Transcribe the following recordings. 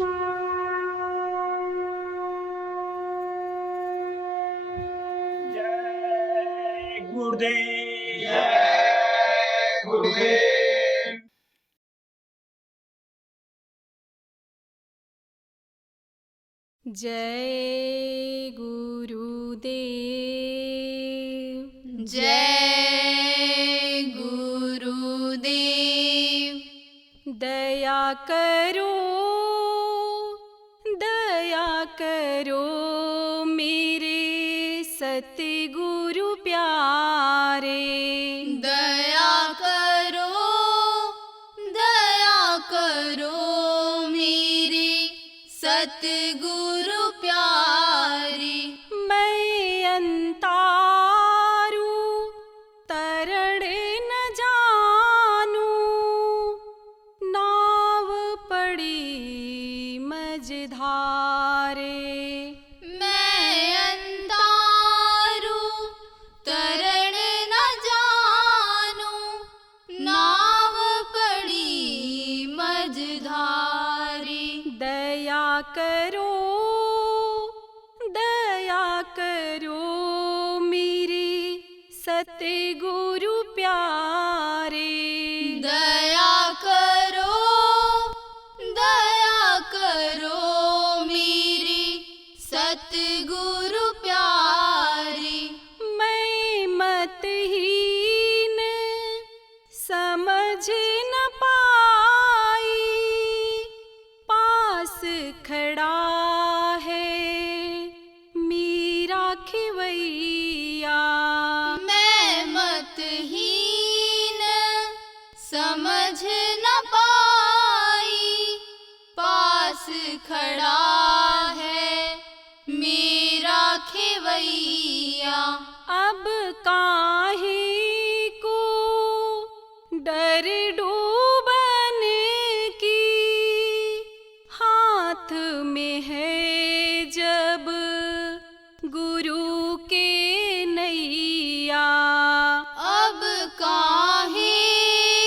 जय गुरुदेव। जय गुरुदेव। जय गुरुदेव। जय गुरुदेव। दया करो, दया करो मेरे सतगुरु प्यारे। दया करो, दया करो मेरे सतगुरु प्यारे। मैं अंतारू तरण न जानूं, नाव पड़ी मझधारे। मैं अंतारू तरण न जानूं, नाव पड़ी मझधारे। दया करो, दया करो मेरे सतगुरु प्यारे। दया करो, दया करो मेरे सतगुरु प्यारे। मैं मतहीन समझ न पाई, पास खड़ा है मेरा खिवैया। मैं मतहीन समझ न पाई, पास खड़ा है मेरा खिवैया। अब काहे को डर डूबन की, हाथ में है जब गुरु के नैया। अब काहे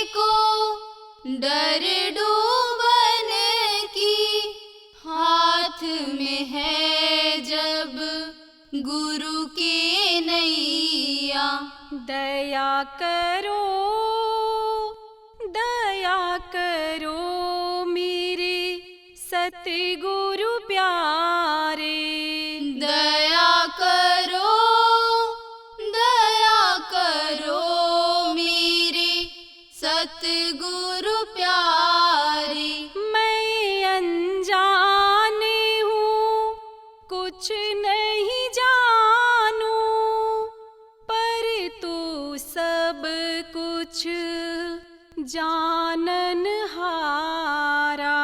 को डर डूबन की, हाथ में है जब गुरु के नैया। दया करो, दया करो मेरे सतगुरु प्यारे। दया करो, दया करो मेरे सतगुरु प्यारे। मैं अनजान हूँ, कुछ नहीं जानूं, पर तू सब कुछ जानन हारा।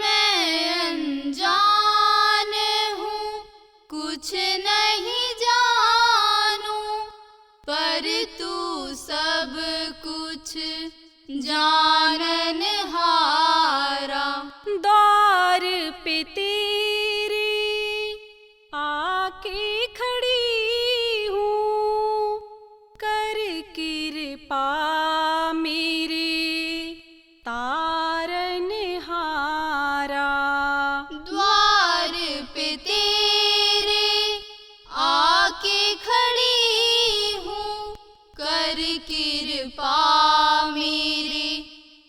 मैं अनजान हूँ, कुछ नहीं जानूं, पर तू सब कुछ जानन हारा। द्वार पे तेरे आके खड़ी हूँ, कर कृपा मेरे तारन हारा। द्वार पे तेरे आके खड़ी हूँ, कर कृपा मेरे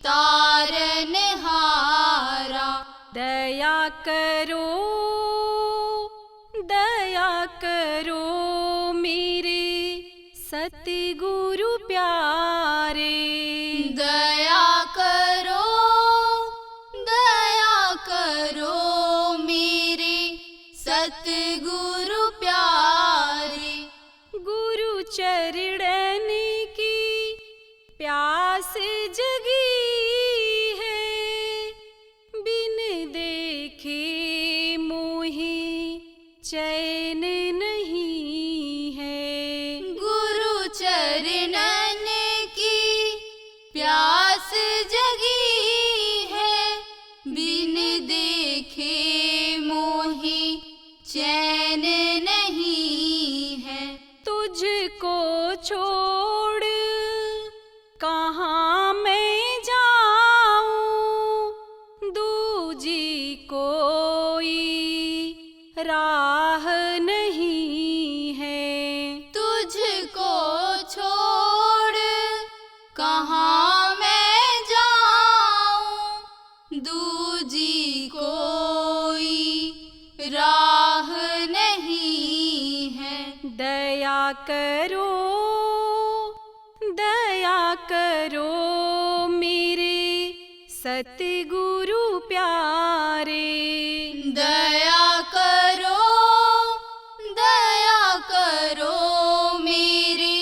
तारन हारा। दया करो, दया करो मेरे सतगुरु प्यारे। दया करो, दया करो मेरे सतगुरु प्यारे। गुरु चरणन की प्यास जगी है, बिन देखे मोहि दूजी कोई राह नहीं है। तुझको छोड़ कहाँ मैं जाऊं, दूजी कोई राह नहीं है। दया करो मेरे सतगुरु प्यारे। दया करो मेरे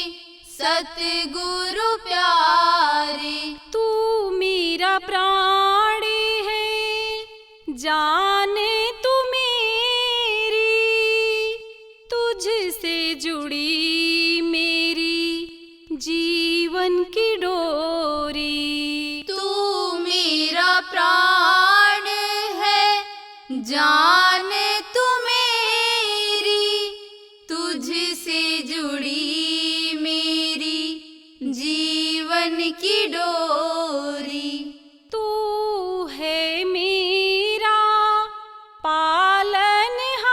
सतगुरु प्यारे। तू मेरा प्राण है जाने तू मेरी, तुझसे जुड़ी मेरी जीवन की डोरी। तू मेरा प्राण है जान तू मेरी, तुझसे जुड़ी मेरी जीवन की डोरी। तू है मेरा पालनहारा,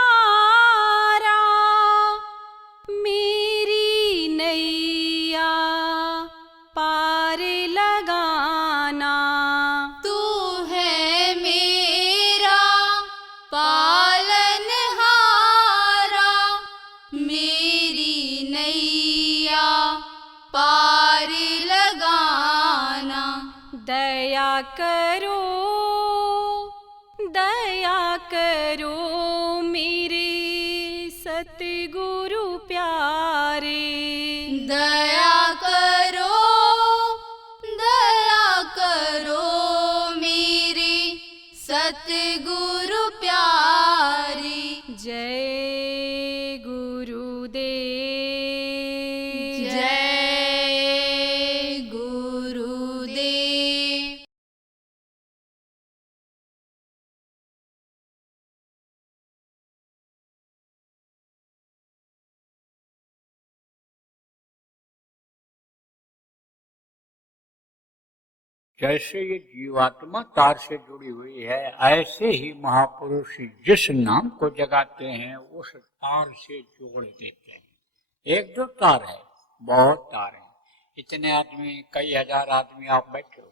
मेरी नैया पार लगाना। तू है मेरा पालनहारा, मेरी नैया पार लगाना। दया करो मेरे सतगुरु प्यारे। दया करो मेरे सतगुरु प्यारे। जय गुरुदेव। जय गुरुदेव। जैसे ये जीवात्मा तार से जुड़ी हुई है, ऐसे ही महापुरुष जिस नाम को जगाते हैं उस तार से जोड़ देते हैं। एक दो तार है, बहुत तार है। इतने आदमी, कई हजार आदमी आप बैठे हो,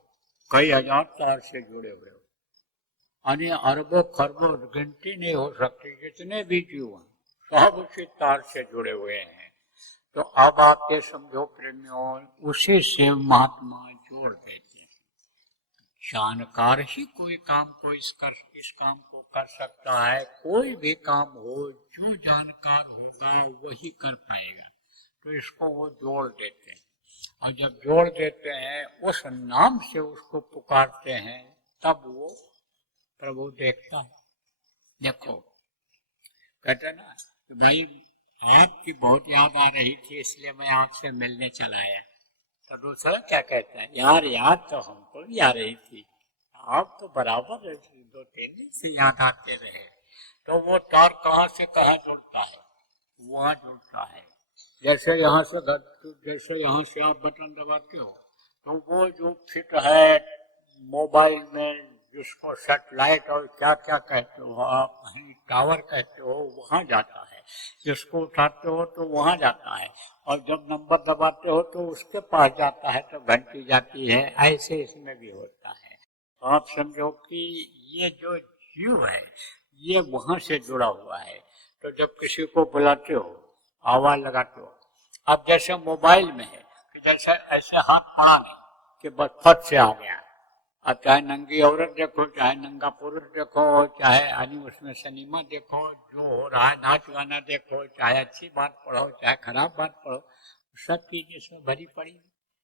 कई हजार तार से जुड़े हुए हो, यानी अरबों खरबों गिनती नहीं हो सकती जितने भी जीव हैं सब उसी तार से जुड़े हुए हैं। तो अब आप ये समझो प्रेमियों, उसी से महात्मा जोड़ देते हैं। जानकार ही कोई काम को इस काम को कर सकता है। कोई भी काम हो, जो जानकार होगा वही कर पाएगा। तो इसको वो जोड़ देते हैं, और जब जोड़ देते हैं उस नाम से उसको पुकारते हैं, तब वो प्रभु देखता है। देखो कहते ना कि भाई आपकी बहुत याद आ रही थी इसलिए मैं आपसे मिलने चला आया। तो दूसरा क्या कहता है, यार याद तो हमको भी आ रही थी, आप तो बराबर 2-3 दिन से याद आते रहे। तो वो तार कहाँ से कहाँ जुड़ता है, वहाँ जुड़ता है। जैसे यहाँ से आप बटन दबाते हो तो वो जो फिट है मोबाइल में, जिसको सैटेलाइट और क्या क्या कहते हो आप, टावर कहते हो, वहाँ जाता है। जिसको उठाते हो तो वहाँ जाता है, और जब नंबर दबाते हो तो उसके पास जाता है तो घंटी जाती है। ऐसे इसमें भी होता है। आप समझो कि ये जो जीव है ये वहाँ से जुड़ा हुआ है। तो जब किसी को बुलाते हो, आवाज लगाते हो, अब जैसे मोबाइल में है कि जैसे ऐसे हाथ पड़ा नहीं कि बस फट से आ गया। अब चाहे नंगी औरत देखो, चाहे नंगा पुरुष देखो, चाहे आदमी उसमें सिनेमा देखो, जो हो रहा है नाच गाना देखो, चाहे अच्छी बात पढ़ो चाहे खराब बात पढ़ो, सब चीज इसमें भरी पड़ी।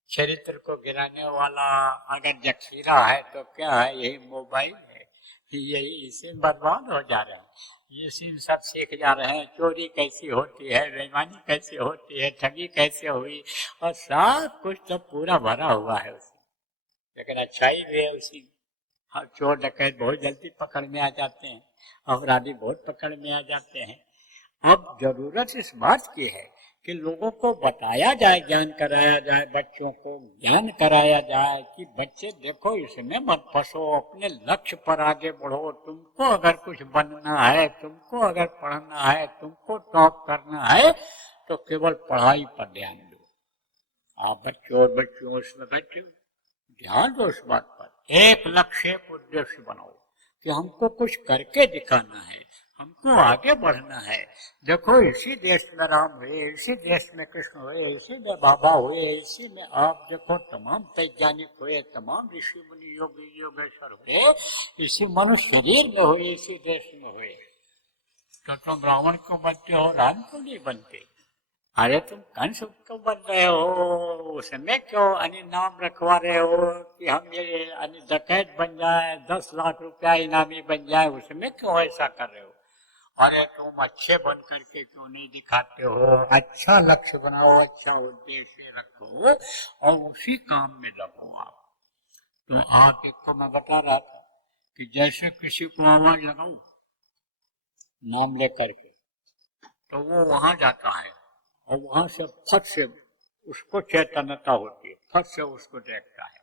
चरित्र को गिराने वाला अगर जखीरा है तो क्या है, यही मोबाइल है। यही इसे बर्बाद हो जा रहे हैं, ये सब सीख जा रहे हैं। चोरी कैसी होती है, बेईमानी कैसे होती है, ठगी कैसे हुई, और सब कुछ तो पूरा भरा हुआ है उसमें। लेकिन अच्छाई भी है उसी। चोर डकैत बहुत जल्दी पकड़ में आ जाते हैं, अपराधी बहुत पकड़ में आ जाते हैं। अब जरूरत इस बात की है कि लोगों को बताया जाए, ज्ञान कराया जाए, बच्चों को ज्ञान कराया जाए कि बच्चे देखो इसमें मत फंसो, अपने लक्ष्य पर आगे बढ़ो। तुमको अगर कुछ बनना है, तुमको अगर पढ़ना है, तुमको टॉप करना है तो केवल पढ़ाई पर ध्यान दो। आप बच्चों और बच्चियों उसमें बैठे हो, ध्यान दो उस बात पर। एक लक्ष्य, एक उद्देश्य बनाओ कि हमको कुछ करके दिखाना है, हमको आगे बढ़ना है। देखो इसी देश में राम हुए, इसी देश में कृष्ण हुए, इसी में बाबा हुए, इसी में आप देखो तमाम वैज्ञानिक हुए, तमाम ऋषि मुनि योगी योगेश्वर हुए, इसी मनुष्य शरीर में हुए, इसी देश में हुए। तो तुम रावण क्यों बनते हो, राम क्यों नहीं बनते? अरे तुम कंस क्यों बन रहे हो, उसमें क्यों नाम रखवा रहे हो कि हम ये डकैत बन जाए, 10 लाख रुपया इनामी बन जाए, उसमें क्यों ऐसा कर रहे हो? अरे तुम अच्छे बन करके क्यों नहीं दिखाते हो? अच्छा लक्ष्य बनाओ, अच्छा उद्देश्य रखो और उसी काम में लगो आप। तो आप एक को मैं बता रहा था कि जैसे किसी को आवाज लगाओ नाम लेकर के, तो वो वहां जाता है और वहां से फट से उसको चैतन्यता होती है, फट से उसको देखता है।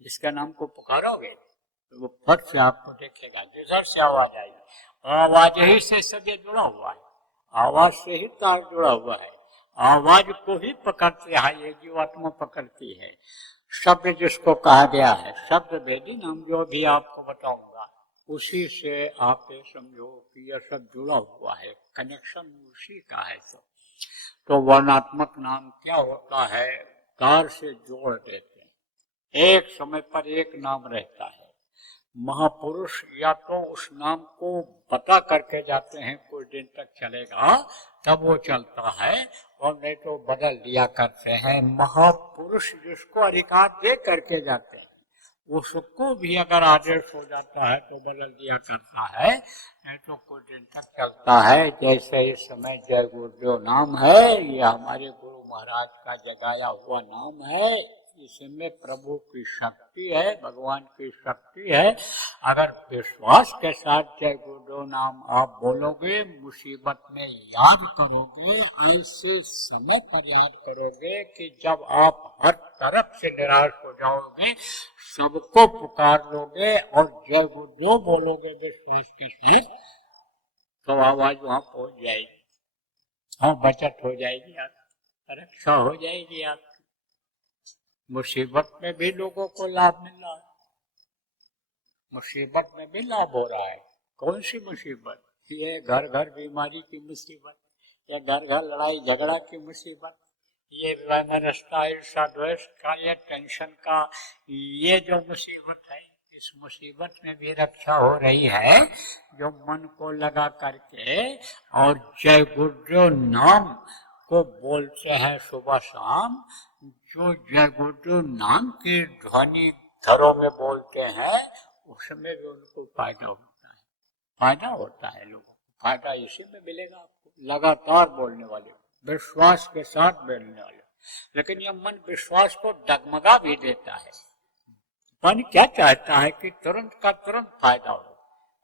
जिसका नाम को पुकारोगे तो वो फट से आपको देखेगा, जिधर से आवाज आएगी। आवाज ही से सब ये जुड़ा हुआ है, आवाज से ही तार जुड़ा हुआ है, आवाज को ही पकड़ते हैं, ये जीवात्मा पकड़ती है। शब्द जिसको कहा गया है, शब्द भेदी नाम जो भी आपको बताऊंगा, उसी से आप ये समझो कि यह सब जुड़ा हुआ है, कनेक्शन उसी का है सब। तो वर्णात्मक नाम क्या होता है, तार से जोड़ देते हैं, एक समय पर एक नाम रहता है। महापुरुष या तो उस नाम को बता करके जाते हैं, कुछ दिन तक चलेगा तब वो चलता है, और नहीं तो बदल दिया करते हैं। महापुरुष जिसको अधिकार दे करके जाते हैं, उसको भी अगर आदेश हो जाता है तो बदल दिया करता है, नहीं तो कुछ दिन तक चलता है। जैसे इस समय जय गुरुदेव नाम है, ये हमारे गुरु महाराज का जगाया हुआ नाम है, इसमें प्रभु की शक्ति है, भगवान की शक्ति है। अगर विश्वास के साथ जय गुरुदेव नाम आप बोलोगे, मुसीबत में याद करोगे, ऐसे समय पर याद करोगे कि जब आप हर तरफ से निराश हो जाओगे, सबको पुकार लोगे और जय गुरुदेव बोलोगे विश्वास के साथ, तो आवाज वहां पहुंच जाएगी और बचत हो जाएगी, रक्षा हो जाएगी। आप मुसीबत में भी लोगों को लाभ मिल रहा है, मुसीबत में भी लाभ हो रहा है। कौन सी मुसीबत? ये घर घर बीमारी की मुसीबत, या घर घर लड़ाई झगड़ा की मुसीबत, ये वैमनस्यता ईर्ष्या द्वेष का, ये टेंशन का, ये जो मुसीबत है, इस मुसीबत में भी रक्षा हो रही है जो मन को लगा करके और जय गुरुदेव नाम को बोलते हैं सुबह शाम। जो जय गुरुदेव नाम की ध्वनि घरों में बोलते हैं, उसमें भी उनको फायदा होता है, फायदा होता है। लोगों को फायदा इसी में मिलेगा आपको, लगातार बोलने वाले, विश्वास के साथ बोलने वाले। लेकिन यह मन विश्वास को डगमगा भी देता है। मन क्या चाहता है कि तुरंत का तुरंत फायदा हो।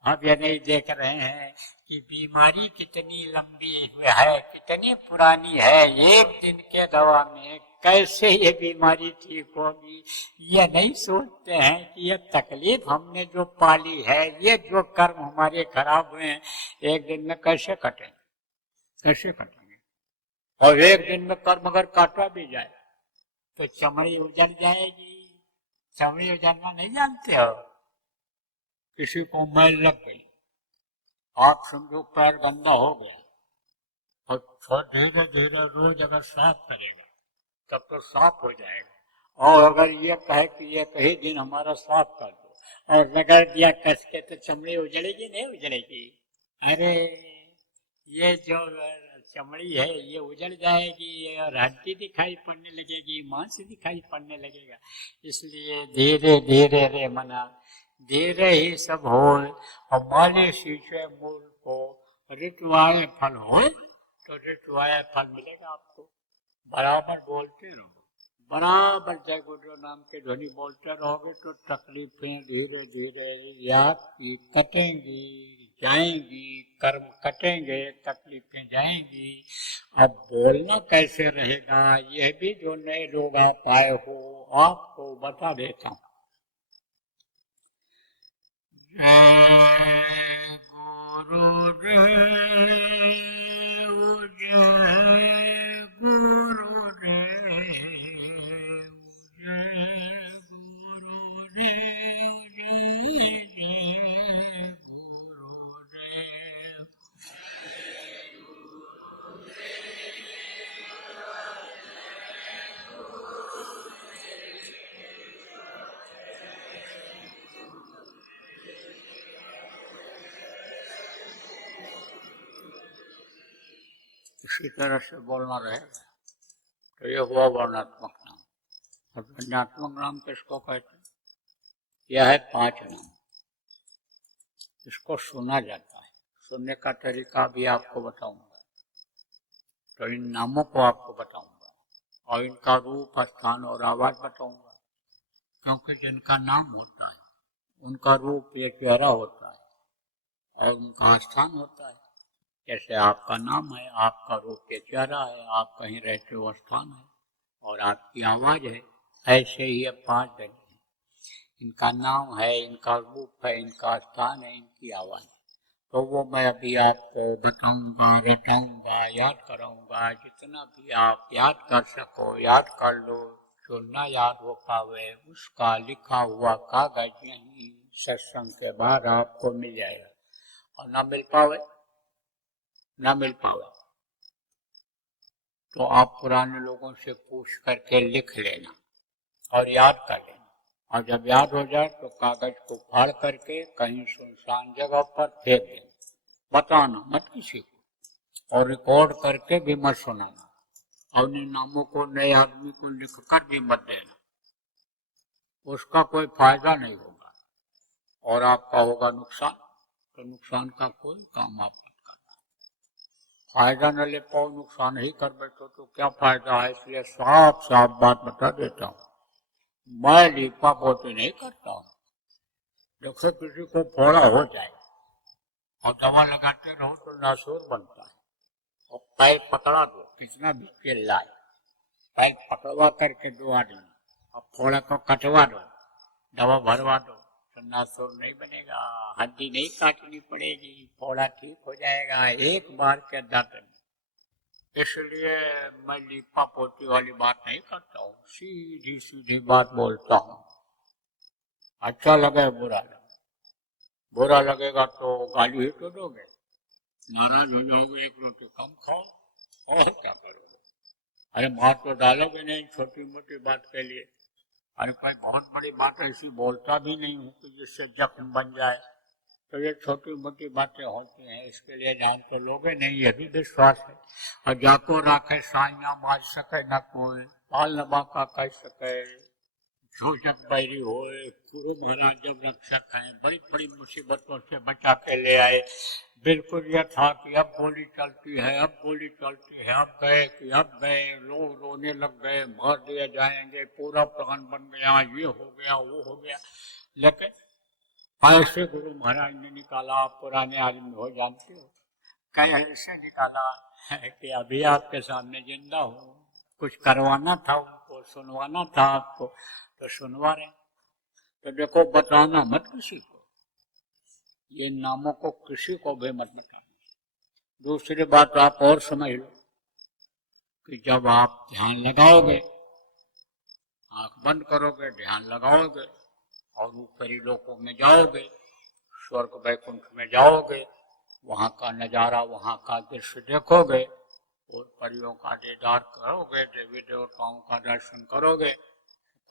आप ये नहीं देख रहे हैं कि बीमारी कितनी लंबी है, कितनी पुरानी है, एक दिन के दवा में कैसे ये बीमारी ठीक होगी। ये नहीं सोचते हैं कि ये तकलीफ हमने जो पाली है, ये जो कर्म हमारे खराब हुए हैं, एक दिन में कैसे कटेंगे, कैसे कटेंगे। और एक दिन में कर्म अगर काटा भी जाए तो चमड़ी उजड़ जाएगी। चमड़ी उजड़ना नहीं जानते हो? किसी को मैल लग गई, आप समझो पैर गंदा हो गया, और धीरे धीरे रोज अगर साफ करेगा तब तो साफ हो जाएगा। और अगर ये कहे कि ये कहीं दिन हमारा साफ कर दो और रगड़ दिया कस के, तो चमड़ी उजड़ेगी नहीं उजड़ेगी? अरे ये जो चमड़ी है ये उजड़ जाएगी और हड्डी दिखाई पड़ने लगेगी, मांस दिखाई पड़ने लगेगा। इसलिए धीरे धीरे रे मना, धीरे ही सब हो, और माले सींचे मूल को ऋतुआए फल हो, तो ऋतुआए फल मिलेगा आपको। बराबर बोलते रहो, बराबर जय गुरुदेव नाम के ध्वनि बोलते रहोगे तो तकलीफें धीरे धीरे याद की कटेंगी, जाएंगी, कर्म कटेंगे, तकलीफें जाएंगी। अब बोलना कैसे रहेगा, यह भी जो नए लोग आप आए हो आपको बता देता हूँ। जय गुरुदेव, जय गुरुदेव, जय गुरुदेव, जय जय गुरुदेव। इसी तरह से बोलना रहेगा। तो ये हुआ वर्णात्मक नाम। और व्यंजनात्मक नाम किसको कहते हैं? यह है 5 नाम। इसको सुना जाता है। सुनने का तरीका भी आपको बताऊंगा। तो इन नामों को आपको बताऊंगा और इनका रूप, स्थान और आवाज बताऊंगा। क्योंकि जिनका नाम होता है उनका रूप ये चेहरा होता है और उनका स्थान होता है। जैसे आपका नाम है, आपका रूप ये चेहरा है, आप कहीं रहते हो स्थान है और आपकी आवाज है। ऐसे ही ये 5 जन हैं। इनका नाम है, इनका रूप है, इनका स्थान है, इनकी आवाज है। तो वो मैं अभी आपको बताऊंगा, रटाऊंगा, याद कराऊंगा। जितना भी आप याद कर सको याद कर लो। जो ना याद हो पावे उसका लिखा हुआ कागज यहीं सत्संग के बाद आपको मिल जाएगा। और ना मिल पावे तो आप पुराने लोगों से पूछ करके लिख लेना और याद कर लेना। और जब याद हो जाए तो कागज को फाड़ करके कहीं सुनसान जगह पर फेंक देना। बताना मत किसी को और रिकॉर्ड करके भी मत सुनाना। और इन नामों को नए आदमी को लिख कर भी मत देना। उसका कोई फायदा नहीं होगा और आपका होगा नुकसान। तो नुकसान का कोई काम आप मत करना। फायदा न ले पाओ, नुकसान ही कर बैठो तो क्या फायदा है। इसलिए साफ साफ बात बता देता हूँ। मैं लीपा पोती नहीं करता हूँ। देखो किसी को फोड़ा हो जाए और दवा लगाते रहो तो नासूर बनता है। और पैर पकड़ा दो, कितना भी चिल्लाए, पैर पकड़वा करके 2 आदमी और फोड़ा को कटवा दो, दवा भरवा दो तो नासूर नहीं बनेगा। हड्डी नहीं काटनी पड़ेगी, फोड़ा ठीक हो जाएगा एक बार के दर्द में। इसलिए मैं लीपा पोती वाली बात नहीं करता हूँ। सीधी सीधी बात बोलता हूँ। अच्छा लगे बुरा लगेगा तो गाली ही तो दोगे। नाराज हो जाओगे, 1 रोटी कम खाओ और क्या करोगे। अरे मार तो डालोगे नहीं छोटी मोटी बात के लिए। अरे कोई बहुत बड़ी बात ऐसी बोलता भी नहीं हूँ कि जिससे जख्म बन जाए। तो ये छोटी मोटी बातें होती हैं, इसके लिए जान तो लोगे नहीं, ये भी विश्वास है। और जाको राखे साइया मार सके न कोई, पाल नबा का कह सके। जो जब बैरी होए, गुरु महाराज जब रक्षक हैं, बड़ी बड़ी मुसीबतों से बचा के ले आए। बिल्कुल यह था कि अब गोली चलती है, अब गोली चलती है, अब गए, लोग रोने लग गए, मार दिए जाएंगे, पूरा प्लान बन गया, ये हो गया वो हो गया। लेकिन ऐसे गुरु महाराज ने निकाला। आप पुराने आदमी हो, जानते हो, कई ऐसे निकाला है कि अभी आपके सामने जिंदा हूँ। कुछ करवाना था उनको, सुनवाना था आपको तो सुनवा रहे। तो देखो बताना मत किसी को, ये नामों को किसी को भी मत बताना। दूसरी बात आप और समझ लो कि जब आप ध्यान लगाओगे, आंख बंद करोगे, ध्यान लगाओगे और ऊपरी लोकों में जाओगे, स्वर्ग वैकुंठ में जाओगे, वहां का नजारा, वहां का दृश्य देखोगे और परियों का दीदार करोगे, देवी देवताओं का दर्शन करोगे,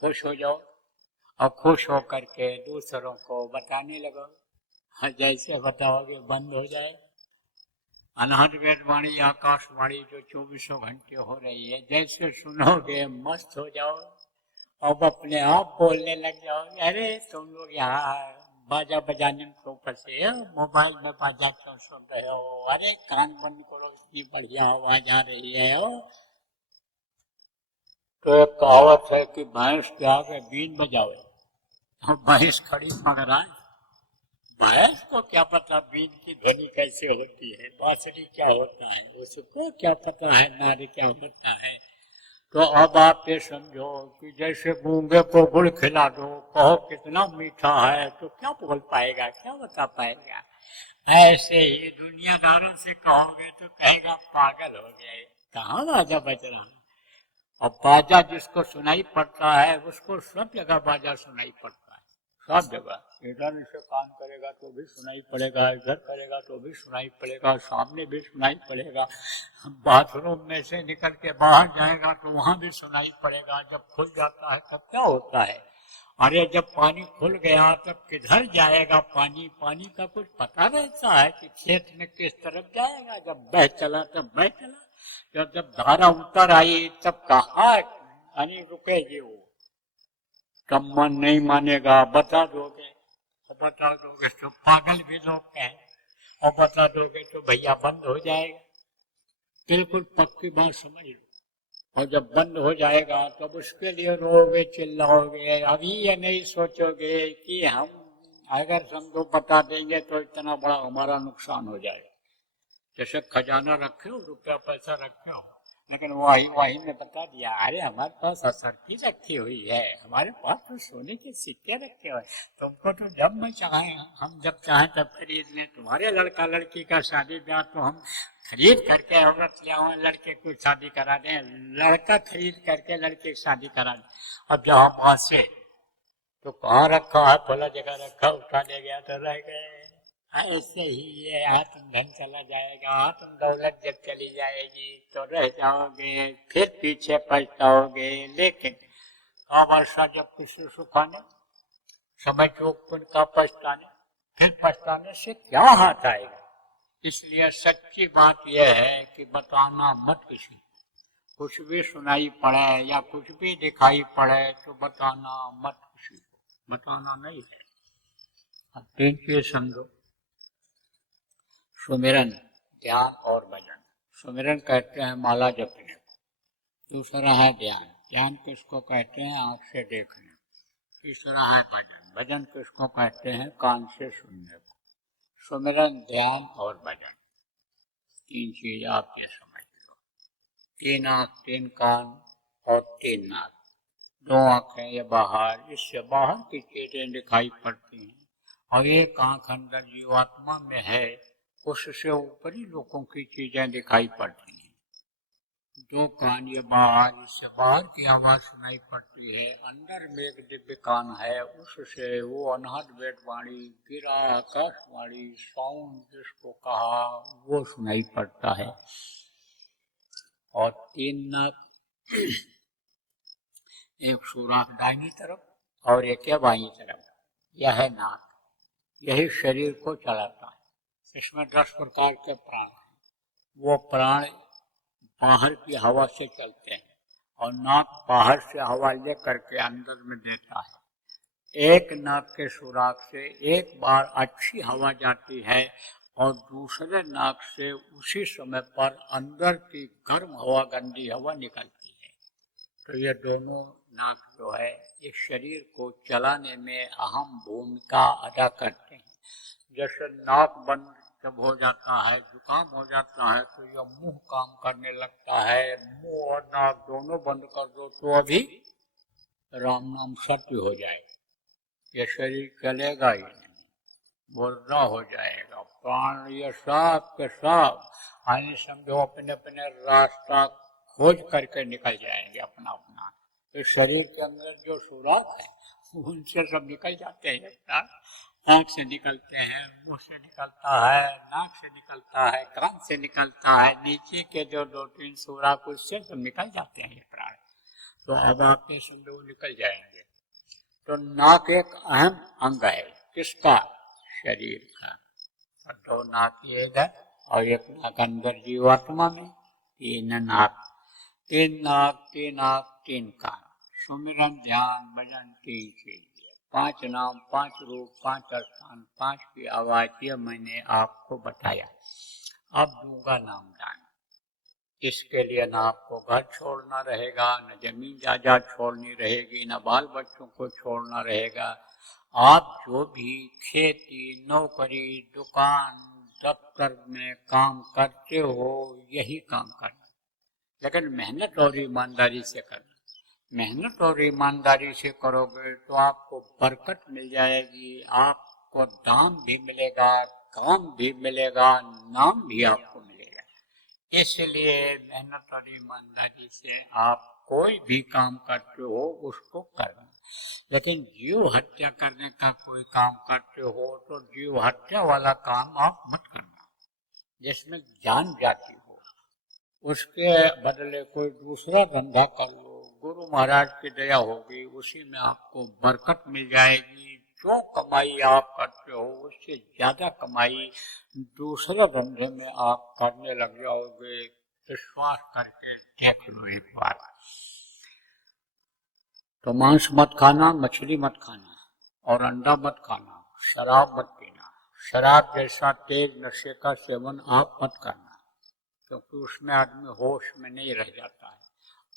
खुश हो जाओ। और खुश होकर के दूसरों को बताने लगो। जैसे बताओगे बंद हो जाए। अनहद वेदवाणी आकाशवाणी जो 24 घंटे हो रही है, जैसे सुनोगे मस्त हो जाओ। अब अपने आप बोलने लग जाओ, अरे तुम लोग यहाँ बाजा बजाने को फंसे हो, मोबाइल में बाजा क्यों सुन रहे हो। अरे कान बंद करो, इतनी बढ़िया आवाज आ रही है। तो एक कहावत है कि भैंस के आगे बीन बजाओ, भैंस खड़ी पकड़ा है। भैंस को क्या पता बीन की ध्वनि कैसे होती है, बांसुरी क्या होता है, उसको क्या पता है नाद क्या होता है। तो अब आप ये समझो कि जैसे गूंगे को गुड़ खिला दो, कहो कितना मीठा है, तो क्या बोल पाएगा, क्या बता पाएगा। ऐसे ही दुनियादारों से कहोगे तो कहेगा पागल हो गए, कहाँ बाजा बज रहा है। और बाजा जिसको सुनाई पड़ता है उसको सब जगह बाजा सुनाई पड़ता है, सब जगह। इधर से काम करेगा तो भी सुनाई पड़ेगा, इधर करेगा तो भी सुनाई पड़ेगा, सामने भी सुनाई पड़ेगा, बाथरूम में से निकल के बाहर जाएगा तो वहां भी सुनाई पड़ेगा। जब खुल जाता है तब क्या होता है, अरे जब पानी खुल गया तब किधर जाएगा पानी, पानी का कुछ पता रहता है कि खेत में किस तरफ जाएगा। जब बह चला तब बह चला, जब धारा उतर आई तब कहा यानी रुकेगी वो। तब मन नहीं मानेगा, बता दोगे तो पागल भी लोग कहें, और बता दोगे तो भैया बंद हो जाएगा। बिल्कुल पक्की बात समझ लो। और जब बंद हो जाएगा तब उसके लिए रोओगे, चिल्लाओगे। अभी ये नहीं सोचोगे कि हम अगर समझो बता देंगे तो इतना बड़ा हमारा नुकसान हो जाएगा। जैसे खजाना रखे हो, रुपया पैसा रखे हो, लेकिन वही में बता दिया, अरे हमारे पास असरफी रखी हुई है, हमारे पास तो सोने के सिक्के रखे हुए, तुमको तो जब मैं चाहे हम जब चाहें तब खरीद लें। तुम्हारे लड़का लड़की का शादी ब्याह तो हम खरीद करके औरत ले आओ, लड़के को शादी करा दें, लड़का खरीद करके लड़के की शादी करा दें। अब जहाँ बांसे तो कहाँ रखा है, भला जगह रखा, उठा ले गया तो रह गए। ऐसे ही ये आत्म धन चला जाएगा, आत्म दौलत जब चली जाएगी तो रह जाओगे, फिर पीछे पछताओगे। लेकिन का वर्षा जब किसी सुखाने, समय चौकपन का पछताने, फिर पछताने से क्या हाथ आएगा। इसलिए सच्ची बात यह है कि बताना मत किसी, कुछ भी सुनाई पड़े या कुछ भी दिखाई पड़े तो बताना मत किसी को, बताना नहीं है। अब देखिए समझो, सुमिरन, ध्यान और भजन। सुमिरन कहते हैं माला जपने को, दूसरा है ध्यान, ध्यान किसको कहते हैं आंख से देखने, तीसरा है भजन, भजन किसको कहते हैं कान से सुनने को। सुमिरन, ध्यान और भजन, तीन चीज आप ये समझ लो। तीन आंख, तीन कान और तीन नाक, दो आंखें ये बाहर, इससे बाहर की चीजें दिखाई पड़ती हैं, और एक आंख अंदर जीवात्मा में है, उससे ऊपरी लोगों की चीजें दिखाई पड़ती हैं। दो कान ये बाहर, इससे बाहर की आवाज सुनाई पड़ती है, अंदर में एक दिव्य कान है, उससे वो अनहद वेद वाणी, गिरा आकाशवाणी, साउंड जिसको कहा वो सुनाई पड़ता है। और तीन नाक, एक सुराख दाहिनी तरफ और एक है बाईं तरफ, यह है नाक, यही शरीर को चलाता है। इसमें 10 प्रकार के प्राण हैं, वो प्राण बाहर की हवा से चलते हैं, और नाक बाहर से हवा ले करके अंदर में देता है। एक नाक के सुराख से एक बार अच्छी हवा जाती है और दूसरे नाक से उसी समय पर अंदर की गर्म हवा, गंदी हवा निकलती है। तो ये दोनों नाक जो है इस शरीर को चलाने में अहम भूमिका अदा करते हैं। जैसे नाक बंद जब हो जाता है, जुकाम हो जाता है, तो यह मुंह काम करने लगता है। मुंह और नाक दोनों बंद कर दो तो अभी राम नाम सत्य हो जाएगा, यह शरीर चलेगा ही नहीं, मुर्दा हो जाएगा। प्राण ये सब के सब आने समझो अपने अपने रास्ता खोज करके निकल जाएंगे अपना अपना। इस शरीर के अंदर जो सुराख है उनसे सब निकल जाते हैं प्राण, आँख से निकलते हैं, मुंह से निकलता है, नाक से निकलता है, कान से निकलता है, नीचे के जो 2-3 सुराख उससे सब निकल जाते हैं ये प्राण। तो अब आपके समझो निकल जाएंगे। तो नाक एक अहम अंग है किसका, शरीर का। और 2 नाक ये इधर और एक नाक अंदर जीवात्मा में, 3 नाक, 3 नाक, 3 आँख, 3 कान। सुमिरन, ध्यान, भजन 3 चीज, 5 नाम, 5 रूप, 5 स्थान, 5 की आवाज, ये मैंने आपको बताया। अब दूंगा नाम दान। इसके लिए न आपको घर छोड़ना रहेगा, न जमीन जायदाद छोड़नी रहेगी, न बाल बच्चों को छोड़ना रहेगा। आप जो भी खेती, नौकरी, दुकान, दफ्तर में काम करते हो, यही काम करना, लेकिन मेहनत और ईमानदारी से करना। मेहनत और ईमानदारी से करोगे तो आपको बरकत मिल जाएगी, आपको दाम भी मिलेगा, काम भी मिलेगा, नाम भी आपको मिलेगा। इसलिए मेहनत और ईमानदारी से आप कोई भी काम करते हो उसको करना। लेकिन जीव हत्या करने का कोई काम करते हो तो जीव हत्या वाला काम आप मत करना, जिसमें जान जाती हो। उसके बदले कोई दूसरा धंधा कर लो, गुरु महाराज की दया होगी, उसी में आपको बरकत मिल जाएगी। जो कमाई आप करते हो उससे ज्यादा कमाई दूसरे धंधे में आप करने लग जाओगे। विश्वास करके देख लो एक बार। तो मांस मत खाना, मछली मत खाना और अंडा मत खाना, शराब मत पीना। शराब जैसा तेज नशे का सेवन आप मत करना, क्योंकि उसमें आदमी होश में नहीं रह जाता है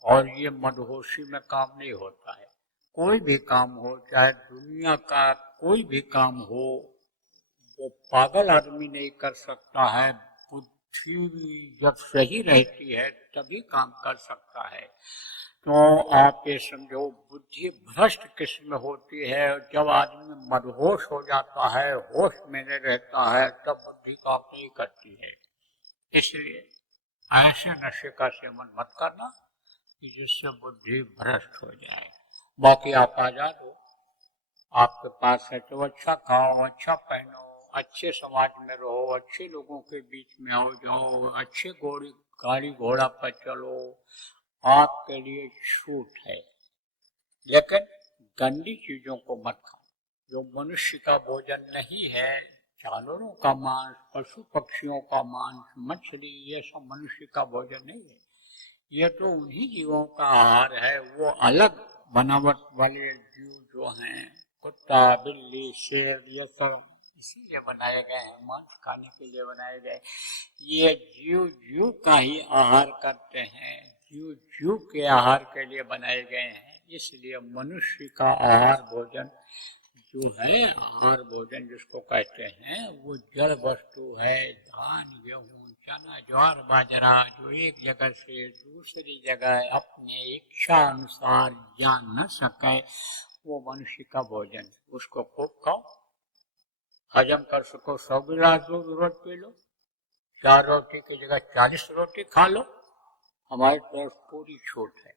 और ये मदहोशी में काम नहीं होता है। कोई भी काम हो, चाहे दुनिया का कोई भी काम हो, वो पागल आदमी नहीं कर सकता है। बुद्धि जब सही रहती है तभी काम कर सकता है। तो आप ये समझो, बुद्धि भ्रष्ट किस्म होती है जब आदमी मदहोश हो जाता है, होश में नहीं रहता है, तब बुद्धि काम नहीं करती है। इसलिए ऐसे नशे का सेवन मत करना कि जिससे बुद्धि भ्रष्ट हो जाए। बाकी आप आजाद हो, आपके पास है तो अच्छा खाओ, अच्छा पहनो, अच्छे समाज में रहो, अच्छे लोगों के बीच में आओ जाओ, अच्छे गाड़ी घोड़ा पर चलो, आपके लिए छूट है। लेकिन गंदी चीजों को मत खाओ, जो मनुष्य का भोजन नहीं है। जानवरों का मांस, पशु पक्षियों का मांस, मछली, ये सब मनुष्य का भोजन नहीं है। ये तो उन्हीं जीवों का आहार है। वो अलग बनावट वाले जीव जो हैं, कुत्ता, बिल्ली, शेर, ये सब इसीलिए बनाए गए हैं, मांस खाने के लिए बनाए गए। ये जीव का ही आहार करते हैं, जीव के आहार के लिए बनाए गए हैं। इसलिए मनुष्य का आहार भोजन जो है, आहार भोजन जिसको कहते हैं, वो जड़ वस्तु है। धान, गेहूं, चना, ज्वार, बाजरा जो एक जगह से दूसरी जगह अपने इच्छा अनुसार जा न सके, वो मनुष्य का भोजन। उसको खूब खाओ, हजम कर सको। 100 गिलास दूध रोज पी लो, 4 रोटी की जगह 40 रोटी खा लो, हमारी तरफ पूरी छूट है।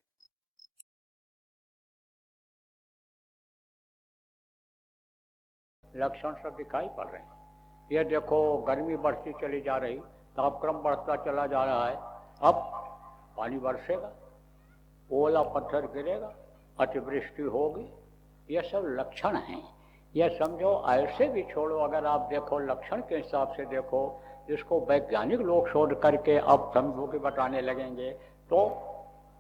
लक्षण सब दिखाई पड़ रहे हैं। ये देखो, गर्मी बढ़ती चली जा रही, तापक्रम बढ़ता चला जा रहा है। अब पानी बरसेगा, ओला पत्थर गिरेगा, अतिवृष्टि होगी, ये सब लक्षण हैं। ये समझो, ऐसे भी छोड़ो, अगर आप देखो लक्षण के हिसाब से देखो, जिसको वैज्ञानिक लोग शोध करके अब समझो कि बताने लगेंगे, तो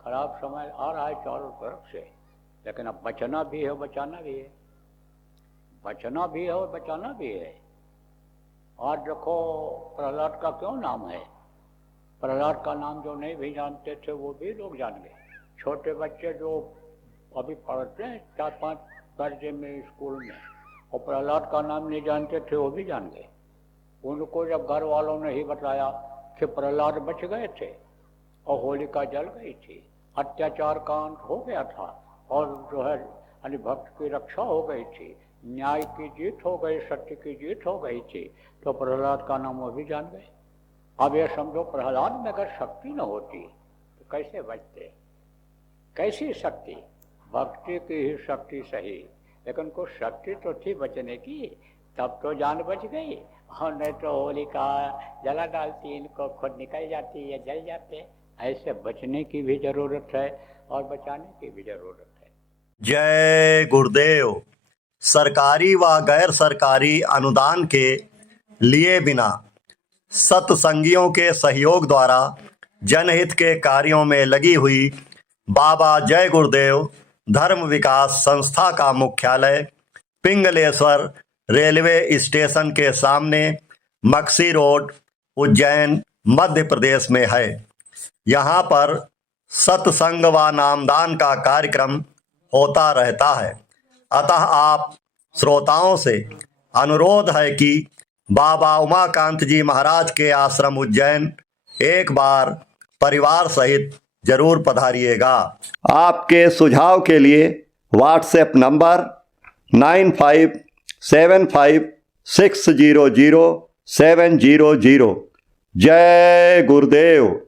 खराब समय आ रहा है चारों तरफ से। लेकिन अब बचना भी है, बचाना भी है, बचना भी है और बचाना भी है। आज देखो, प्रहलाद का क्यों नाम है? प्रहलाद का नाम जो नहीं भी जानते थे वो भी लोग जान गए। छोटे बच्चे जो अभी पढ़ते हैं 4-5 दर्जे में स्कूल में, और प्रहलाद का नाम नहीं जानते थे वो भी जान गए। उनको जब घर वालों ने ही बताया कि प्रहलाद बच गए थे और होलिका जल गई थी, अत्याचार का अंत हो गया था, और जो है भक्त की रक्षा हो गई थी, न्याय की जीत हो गई, सत्य की जीत हो गई थी, तो प्रहलाद का नाम वो भी जान गए। अब ये समझो, प्रहलाद में अगर शक्ति न होती तो कैसे बचते? कैसी शक्ति? भक्ति की ही शक्ति सही, लेकिन कुछ शक्ति तो थी बचने की, तब तो जान बच गई। और नहीं तो होलिका जला डालती, इनको खुद निकल जाती या जल जाते। ऐसे बचने की भी जरूरत है और बचाने की भी जरूरत है। जय गुरुदेव। सरकारी व गैर सरकारी अनुदान के लिए बिना सत्संगियों के सहयोग द्वारा जनहित के कार्यों में लगी हुई बाबा जय गुरुदेव धर्म विकास संस्था का मुख्यालय पिंगलेश्वर रेलवे स्टेशन के सामने, मक्सी रोड, उज्जैन, मध्य प्रदेश में है। यहाँ पर सत्संग व नामदान का कार्यक्रम होता रहता है। अतः आप श्रोताओं से अनुरोध है कि बाबा उमाकांत जी महाराज के आश्रम उज्जैन एक बार परिवार सहित जरूर पधारिएगा। आपके सुझाव के लिए व्हाट्सएप नंबर 9575600700। जय गुरुदेव।